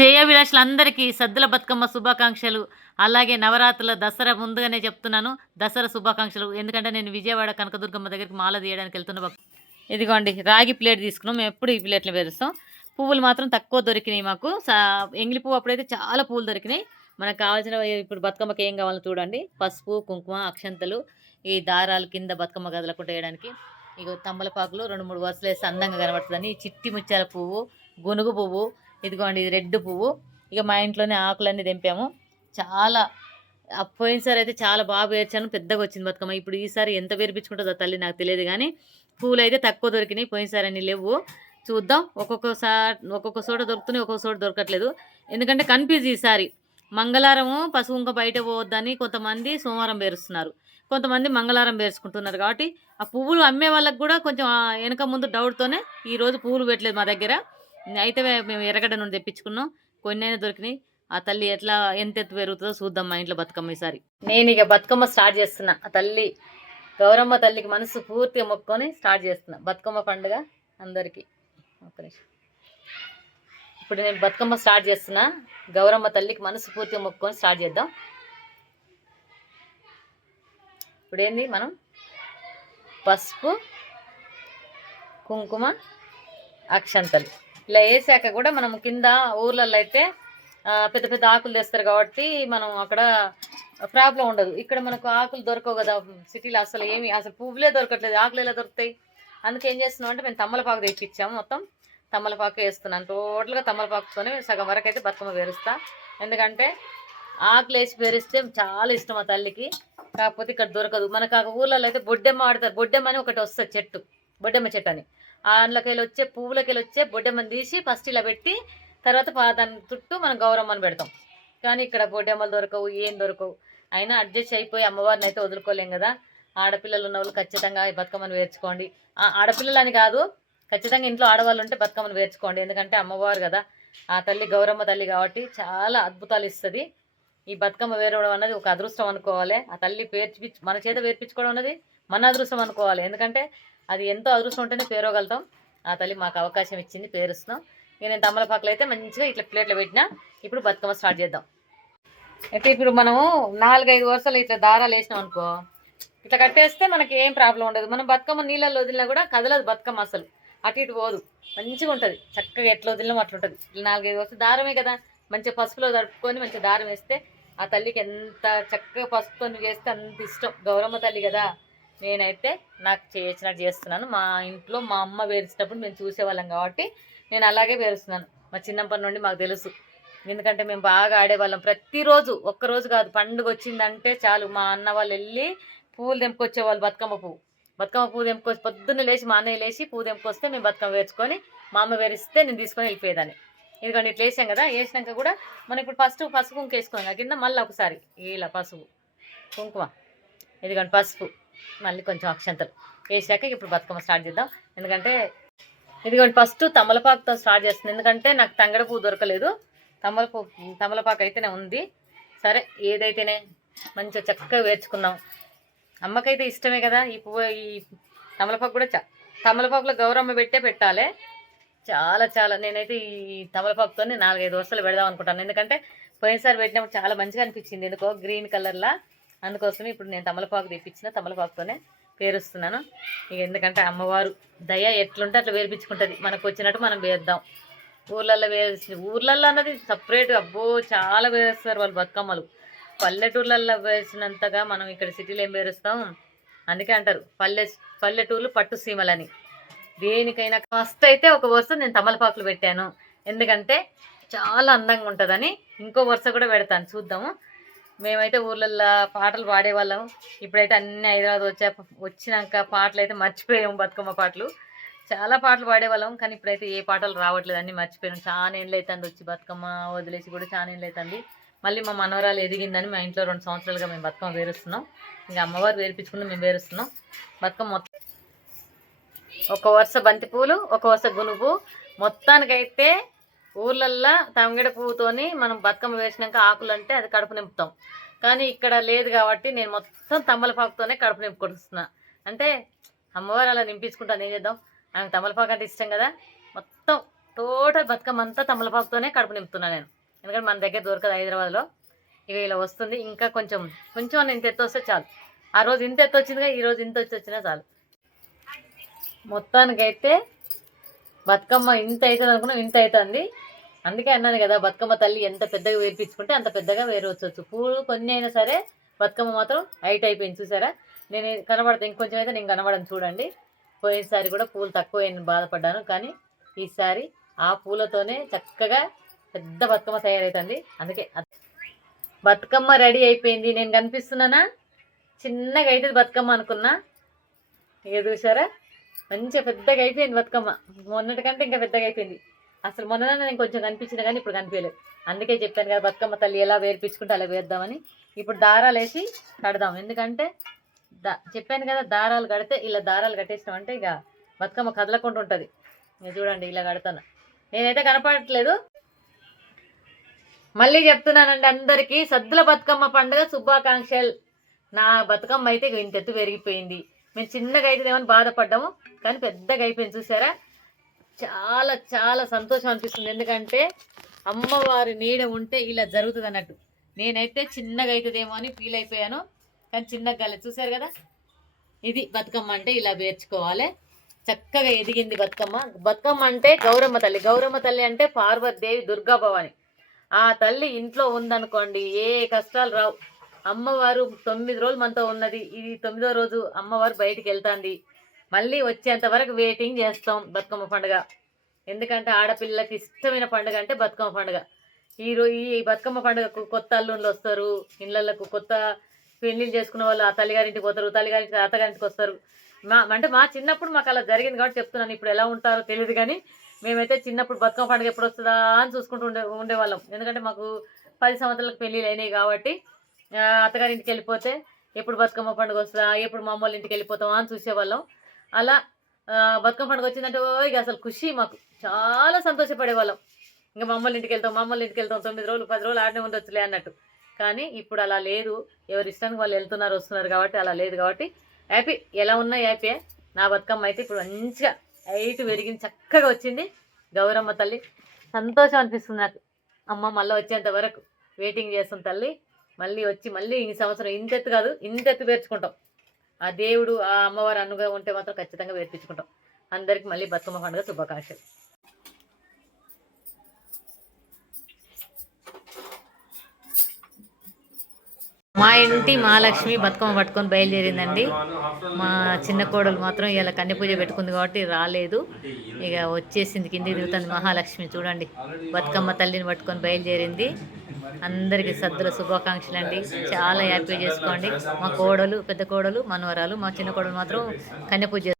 శ్రేయభిలాషులందరికీ సద్దుల బతుకమ్మ శుభాకాంక్షలు. అలాగే నవరాత్రుల దసరా ముందుగానే చెప్తున్నాను. దసరా శుభాకాంక్షలు. ఎందుకంటే నేను విజయవాడ కనకదుర్గమ్మ దగ్గరికి మాల తీయడానికి వెళ్తున్న ఇదిగోండి రాగి ప్లేట్ తీసుకున్నాం. మేము ఎప్పుడు ఈ ప్లేట్లు పెరుస్తాం. పువ్వులు మాత్రం తక్కువ దొరికినాయి మాకు. సా- ఎంగిలి పువ్వు అప్పుడైతే చాలా పువ్వులు దొరికినాయి. మనకు కావాల్సిన ఇప్పుడు బతుకమ్మకి ఏం కావాలో చూడండి. పసుపు కుంకుమ అక్షంతలు ఈ దారాలు కింద బతుకమ్మ గదలకుండా వేయడానికి. ఇగో తమ్మలపాకులు రెండు మూడు వరుసలు వేస్తే అందంగా కనబడుతుందని. చిట్టి ముత్యాల పువ్వు గునుగు పువ్వు ఇదిగోండి ఇది రెడ్ పువ్వు. ఇక మా ఇంట్లోనే ఆకులన్నీ తెంపాము. చాలా ఆ పోయినసారి అయితే చాలా బాగా పేర్చాను పెద్దగా వచ్చింది బతుకమ్మ. ఇప్పుడు ఈసారి ఎంత పేర్పించుకుంటుందో తల్లి నాకు తెలియదు కానీ పూలు అయితే తక్కువ దొరికినాయి పోయినసారి అన్ని లేవు. చూద్దాం ఒక్కొక్కసారి ఒక్కొక్క చోట దొరుకుతున్నాయి ఒక్కొక్క చోట దొరకట్లేదు. ఎందుకంటే కన్ఫ్యూజ్ ఈసారి మంగళవారము పసుపు ఇంకా బయట పోవద్దని కొంతమంది సోమవారం పేరుస్తున్నారు. కొంతమంది మంగళవారం పేర్చుకుంటున్నారు కాబట్టి ఆ పువ్వులు అమ్మే వాళ్ళకి కూడా కొంచెం వెనక ముందు డౌట్తోనే ఈరోజు పువ్వులు పెట్టలేదు మా దగ్గర. అయితే మేము ఎర్రగడ్డ నుండి తెప్పించుకున్నాం. కొన్ని అయినా దొరికినాయి. ఆ తల్లి ఎట్లా ఎంత ఎత్తు పెరుగుతుందో చూద్దాం మా ఇంట్లో బతుకమ్మ ఈసారి. నేను ఇక బతుకమ్మ స్టార్ట్ చేస్తున్నా. ఆ తల్లి గౌరమ్మ తల్లికి మనసు పూర్తిగా మొక్కుకొని స్టార్ట్ చేస్తున్నా. బతుకమ్మ పండుగ అందరికీ. ఒక్క నిమిషం. ఇప్పుడు నేను బతుకమ్మ స్టార్ట్ చేస్తున్నా. గౌరమ్మ తల్లికి మనసు పూర్తిగా మొక్కుకొని స్టార్ట్ చేద్దాం. ఇప్పుడు ఏంది మనం? పసుపు కుంకుమ అక్షంతలు. ఇలా వేసాక కూడా మనం కింద ఊర్లలో అయితే పెద్ద పెద్ద ఆకులు తెస్తారు కాబట్టి మనం అక్కడ ప్రాబ్లం ఉండదు. ఇక్కడ మనకు ఆకులు దొరకవు కదా సిటీలో అసలు ఏమి అసలు పువ్వులే దొరకట్లేదు ఆకులు ఎలా దొరుకుతాయి? అందుకే ఏం చేస్తున్నాం అంటే మేము తమ్మలపాకు తెప్పించాము మొత్తం. తమ్మలపాకు వేస్తున్నాను. టోటల్గా తమ్మలపాకుతోనే సగం వరకు అయితే బతుకమ్మ పేరుస్తా. ఎందుకంటే ఆకులు వేసి పేరిస్తే చాలా ఇష్టం ఆ తల్లికి. కాకపోతే ఇక్కడ దొరకదు. మనకు ఆ ఊళ్ళలో అయితే బొడ్డెమ్మ ఆడతారు బొడ్డెమ్మ అని ఒకటి వస్తుంది చెట్టు. బొడ్డెమ్మ చెట్టు అని. అందులోకి వచ్చే పువ్వులకెళ్ళి వచ్చే బొడ్డెమ్మని తీసి ఫస్ట్ ఇలా పెట్టి తర్వాత దాని చుట్టూ మనం గౌరమ్మని పెడతాం. కానీ ఇక్కడ బొడ్డెమ్మలు దొరకవు ఏం దొరకవు. అయినా అడ్జస్ట్ అయిపోయి అమ్మవారిని అయితే వదులుకోలేం కదా. ఆడపిల్లలు ఉన్న వాళ్ళు ఖచ్చితంగా ఈ బతుకమ్మను వేర్చుకోండి ఆడపిల్లలని కాదు ఖచ్చితంగా ఇంట్లో ఆడవాళ్ళు ఉంటే బతుకమ్మను వేర్చుకోండి ఎందుకంటే అమ్మవారు కదా. ఆ తల్లి గౌరమ్మ తల్లి కాబట్టి చాలా అద్భుతాలు ఇస్తుంది. ఈ బతుకమ్మ వేరవడం అన్నది ఒక అదృష్టం అనుకోవాలి. ఆ తల్లి పేర్చి మన చేత వేర్పించుకోవడం అన్నది మన అదృష్టం అనుకోవాలి. ఎందుకంటే అది ఎంతో అదృష్టం ఉంటేనే పేరవగలుగుతాం. ఆ తల్లి మాకు అవకాశం ఇచ్చింది పేరుస్తున్నాం. ఇక నేను తమ్మలపాకులు అయితే మంచిగా ఇట్లా ప్లేట్లో పెట్టినా ఇప్పుడు బతుకమ్మ స్టార్ట్ చేద్దాం. అయితే ఇప్పుడు మనము నాలుగైదు వరుసలు ఇట్లా దారాలు వేసినాం అనుకో ఇట్లా కట్టేస్తే మనకి ఏం ప్రాబ్లం ఉండదు. మనం బతుకమ్మ నీళ్ళల్లో వదిలినా కూడా కదలదు బతుకమ్మ అసలు. అటు ఇటు పోదు. మంచిగా ఉంటుంది. చక్కగా ఎట్లా వదిలినా అట్లా ఉంటుంది. ఇట్లా నాలుగైదు వరుస దారమే కదా. మంచిగా పసుపులో దడుపుకొని మంచిగా దారం వేస్తే ఆ తల్లికి ఎంత చక్కగా పసుపుతో చేస్తే అంత ఇష్టం. గౌరమ్మ తల్లి కదా. నేనైతే నాకు చేసినట్టు చేస్తున్నాను. మా ఇంట్లో మా అమ్మ వేరేసినప్పుడు మేము చూసేవాళ్ళం కాబట్టి నేను అలాగే వేరుస్తున్నాను మా చిన్నప్పటి నుండి మాకు తెలుసు. ఎందుకంటే మేము బాగా ఆడేవాళ్ళం. ప్రతిరోజు ఒక్కరోజు కాదు పండుగ వచ్చిందంటే చాలు. మా అన్న వాళ్ళు వెళ్ళి పువ్వులు తెంపుకొచ్చేవాళ్ళు బతుకమ్మ పువ్వు. బతుకమ్మ పువ్వు తెంపుకొచ్చి పొద్దున్నే లేచి మా అన్నయ్య లేచి పువ్వు తెంపుకొస్తే మేము బతుకమ్మ వేర్చుకొని మా అమ్మ వేరిస్తే నేను తీసుకొని వెళ్ళిపోయేదాన్ని. ఎందుకంటే ఇట్లా వేసాం కదా. వేసినాక కూడా మనం ఇప్పుడు ఫస్ట్ పసుపు కుంకుమ వేసుకోం కింద మళ్ళీ ఒకసారి. ఇలా పసుపు కుంకుమ. ఇదిగోండి పసుపు. మళ్ళీ కొంచెం అక్షంతలు వేసాక ఇప్పుడు బతుకమ్మ స్టార్ట్ చేద్దాం. ఎందుకంటే ఇదిగోండి ఫస్ట్ తమలపాకుతో స్టార్ట్ చేస్తుంది. ఎందుకంటే నాకు తంగడ పువ్వు దొరకలేదు. తమలపు తమలపాకు అయితేనే ఉంది. సరే ఏదైతేనే మంచిగా చక్కగా వేర్చుకుందాం. అమ్మకైతే ఇష్టమే కదా ఈ పువ్వు ఈ తమలపాకు కూడా చా తమలపాకులో గౌరమ్మ పెట్టే పెట్టాలి. చాలా చాలా నేనైతే ఈ తమలపాకుతోనే నాలుగైదు వరుసలు పెడదాం అనుకుంటాను. ఎందుకంటే పోయినసారి పెట్టినప్పుడు చాలా మంచిగా అనిపించింది. ఎందుకో గ్రీన్ కలర్లా. అందుకోసం ఇప్పుడు నేను తమలపాకు తెప్పించిన తమలపాకుతోనే పేరుస్తున్నాను. ఇక ఎందుకంటే అమ్మవారు దయ ఎట్లుంటే అట్లా వేర్పించుకుంటుంది మనకు వచ్చినట్టు మనం వేద్దాం ఊర్లలో వేసి ఊర్లలో అన్నది సపరేట్. అబ్బో చాలా వేస్తారు వాళ్ళు బతుకమ్మలు. పల్లెటూర్లలో వేసినంతగా మనం ఇక్కడ సిటీలో ఏం వేరుస్తాం అందుకే అంటారు పల్లె పల్లెటూర్లు పట్టు సీమలని. దేనికైనా ఫస్ట్ అయితే ఒక వరుస నేను తమలపాకులు పెట్టాను. ఎందుకంటే చాలా అందంగా ఉంటుందని ఇంకో వరుస కూడా పెడతాను. చూద్దాము. మేమైతే ఊర్లల్లో పాటలు పాడేవాళ్ళం. ఇప్పుడైతే అన్ని హైదరాబాద్ వచ్చా వచ్చినాక పాటలు అయితే మర్చిపోయాము బతుకమ్మ పాటలు. చాలా పాటలు పాడేవాళ్ళం కానీ ఇప్పుడైతే ఏ పాటలు రావట్లేదు. అన్ని మర్చిపోయాం. చాలా ఏళ్ళు అవుతుంది వచ్చి బతుకమ్మ వదిలేసి కూడా చాలా ఏళ్ళు అవుతుంది మళ్ళీ మా మనవరాలు ఎదిగిందని మా ఇంట్లో రెండు సంవత్సరాలుగా మేము బతుకమ్మ వేరుస్తున్నాం ఇంకా అమ్మవారు వేర్పించుకుని మేము వేరుస్తున్నాం బతుకమ్మ మొత్తం ఒక వరుస బంతి పూలు ఒక వరుస గునుగు. మొత్తానికైతే ఊర్లల్లో తంగిడ పువ్వుతోని మనం బతుకమ్మ వేసినాక ఆకులు అంటే అది కడుపు నింపుతాం. కానీ ఇక్కడ లేదు కాబట్టి నేను మొత్తం తమ్మలపాకుతోనే కడుపు నింపుకొడుస్తున్నా అంటే అమ్మవారు అలా నింపించుకుంటాను ఏం చేద్దాం? ఆమె తమలపాకు అంటే ఇష్టం కదా? మొత్తం టోటల్ బతుకమ్మ అంతా తమలపాకుతోనే కడుపు నింపుతున్నాను నేను. ఎందుకంటే మన దగ్గర దొరకదు హైదరాబాద్లో. ఇక ఇలా వస్తుంది. ఇంకా కొంచెం కొంచెం ఇంత ఎత్తు వస్తే చాలు. ఆ రోజు ఇంత ఎత్తు వచ్చిందిగా ఈ రోజు ఇంత వచ్చి వచ్చినా చాలు. మొత్తానికైతే బతుకమ్మ ఇంత అవుతుంది అనుకున్నాం ఇంత అవుతుంది. అందుకే అన్నాను కదా బతుకమ్మ తల్లి ఎంత పెద్దగా వేర్పించుకుంటే అంత పెద్దగా వేరవచ్చు పూలు కొన్ని అయినా సరే బతుకమ్మ మాత్రం హైట్ అయిపోయింది చూసారా? నేను కనబడతా ఇంకొంచెం అయితే నేను కనబడను చూడండి. పోయినసారి కూడా పూలు తక్కువ బాధపడ్డాను కానీ ఈసారి ఆ పూలతోనే చక్కగా పెద్ద బతుకమ్మ తయారవుతుంది అందుకే బతుకమ్మ రెడీ అయిపోయింది. నేను కనిపిస్తున్నానా? చిన్నగా అవుతుంది బతుకమ్మ అనుకున్నా. ఇక చూసారా? మంచిగా పెద్దగా అయిపోయింది బతుకమ్మ. మొన్నటికంటే ఇంకా పెద్దగా అయిపోయింది. అసలు మొన్న నేను కొంచెం కనిపించింది కానీ ఇప్పుడు కనిపించలేదు. అందుకే చెప్పాను కదా బతుకమ్మ తల్లి ఎలా వేర్పించుకుంటే అలా వేద్దామని. ఇప్పుడు దారాలు వేసి కడదాం. ఎందుకంటే దా చెప్పాను కదా దారాలు కడితే ఇలా దారాలు కట్టేసినాం అంటే ఇక బతుకమ్మ కదలకుండా ఉంటుంది. ఇక చూడండి ఇలా కడతాను. నేనైతే కనపడట్లేదు. మళ్ళీ చెప్తున్నానండి అందరికీ సద్దుల బతుకమ్మ పండుగ శుభాకాంక్షలు. నా బతుకమ్మ అయితే ఇంత ఎత్తు పెరిగిపోయింది. మేము చిన్నగా అవుతుందేమని బాధపడ్డాము కానీ పెద్దగా అయిపోయింది చూసారా? చాలా చాలా సంతోషం అనిపిస్తుంది. ఎందుకంటే అమ్మవారి నీడ ఉంటే ఇలా జరుగుతుంది అన్నట్టు. నేనైతే చిన్నగా అవుతుందేమో అని ఫీల్ అయిపోయాను. కానీ చిన్నగా కాలేదు. చూసారు కదా? ఇది బతుకమ్మ అంటే ఇలా పేర్చుకోవాలి. చక్కగా ఎదిగింది బతుకమ్మ. బతుకమ్మ అంటే గౌరమ్మ తల్లి. గౌరమ్మ తల్లి అంటే పార్వతీదేవి దుర్గా భవాని ఆ తల్లి ఇంట్లో ఉందనుకోండి ఏ కష్టాలు రావు. అమ్మవారు తొమ్మిది రోజులు మనతో ఉన్నది. ఇది తొమ్మిదో రోజు అమ్మవారు బయటికి వెళ్తాంది. మళ్ళీ వచ్చేంత వరకు వెయిటింగ్ చేస్తాం బతుకమ్మ పండుగ. ఎందుకంటే ఆడపిల్లకి ఇష్టమైన పండుగ అంటే బతుకమ్మ పండుగ. ఈ రోజు ఈ బతుకమ్మ పండుగకు కొత్త అల్లుళ్ళు వస్తారు. ఇళ్ళకు కొత్త పెళ్ళిళ్ళు చేసుకున్న వాళ్ళు ఆ తల్లిగారింటికి పోతారు తల్లిగారింటి అత్తగారింటికి వస్తారు. మా అంటే మా చిన్నప్పుడు మాకు అలా జరిగింది కాబట్టి చెప్తున్నాను. ఇప్పుడు ఎలా ఉంటారో తెలియదు కానీ మేమైతే చిన్నప్పుడు బతుకమ్మ పండుగ ఎప్పుడు వస్తుందా అని చూసుకుంటూ ఉండే ఉండేవాళ్ళం. ఎందుకంటే మాకు పది సంవత్సరాలకు పెళ్ళిళ్ళు అయినాయి కాబట్టి అత్తగారి ఇంటికి వెళ్ళిపోతే ఎప్పుడు బతుకమ్మ పండుగ వస్తుందా ఎప్పుడు మా అమ్మ ఇంటికి వెళ్ళిపోతామా అని చూసేవాళ్ళం. అలా బతుకమ్మ పండుగ వచ్చిందంటే ఓ ఇక అసలు ఖుషి మాకు. చాలా సంతోషపడేవాళ్ళం. ఇంకా మమ్మల్ని ఇంటికి వెళ్తాం మమ్మల్ని ఇంటికి వెళ్తాం తొమ్మిది రోజులు పది రోజులు ఆడనే ఉండొచ్చులే అన్నట్టు. కానీ ఇప్పుడు అలా లేదు. ఎవరి ఇష్టానికి వాళ్ళు వెళ్తున్నారు వస్తున్నారు కాబట్టి అలా లేదు కాబట్టి హ్యాపీ. ఎలా ఉన్నా హ్యాపీ నా బతుకమ్మ అయితే ఇప్పుడు మంచిగా హైట్ పెరిగింది చక్కగా వచ్చింది. గౌరమ్మ తల్లి సంతోషం అనిపిస్తుంది నాకు. అమ్మ మళ్ళీ వచ్చేంత వరకు వెయిటింగ్ చేస్తుంది తల్లి. మళ్ళీ వచ్చి మళ్ళీ ఈ సంవత్సరం ఇంతెత్తు కాదు ఇంతెత్తు పేర్చుకుంటాం. ఆ దేవుడు ఆ అమ్మవారు అన్నుగా ఉంటే మాత్రం ఖచ్చితంగా వేర్పించుకుంటాం అందరికి మళ్ళీ బతుకమ్మ పండుగ శుభాకాంక్షలు. మా ఇంటి మహాలక్ష్మి బతుకమ్మ పట్టుకొని బయలుదేరిందండి. మా చిన్న కోడలు మాత్రం ఇలా కన్య పూజ పెట్టుకుంది కాబట్టి రాలేదు. ఇక వచ్చేసింది కింది దిగుతుంది మహాలక్ష్మి. చూడండి బతుకమ్మ తల్లిని పట్టుకొని బయలుదేరింది. అందరికీ సద్దుల శుభాకాంక్షలు అండి చాలా హ్యాపీ చేసుకోండి. మా కోడలు పెద్ద కోడలు మనవరాలు మా చిన్న కోడలు మాత్రం కన్యపూజ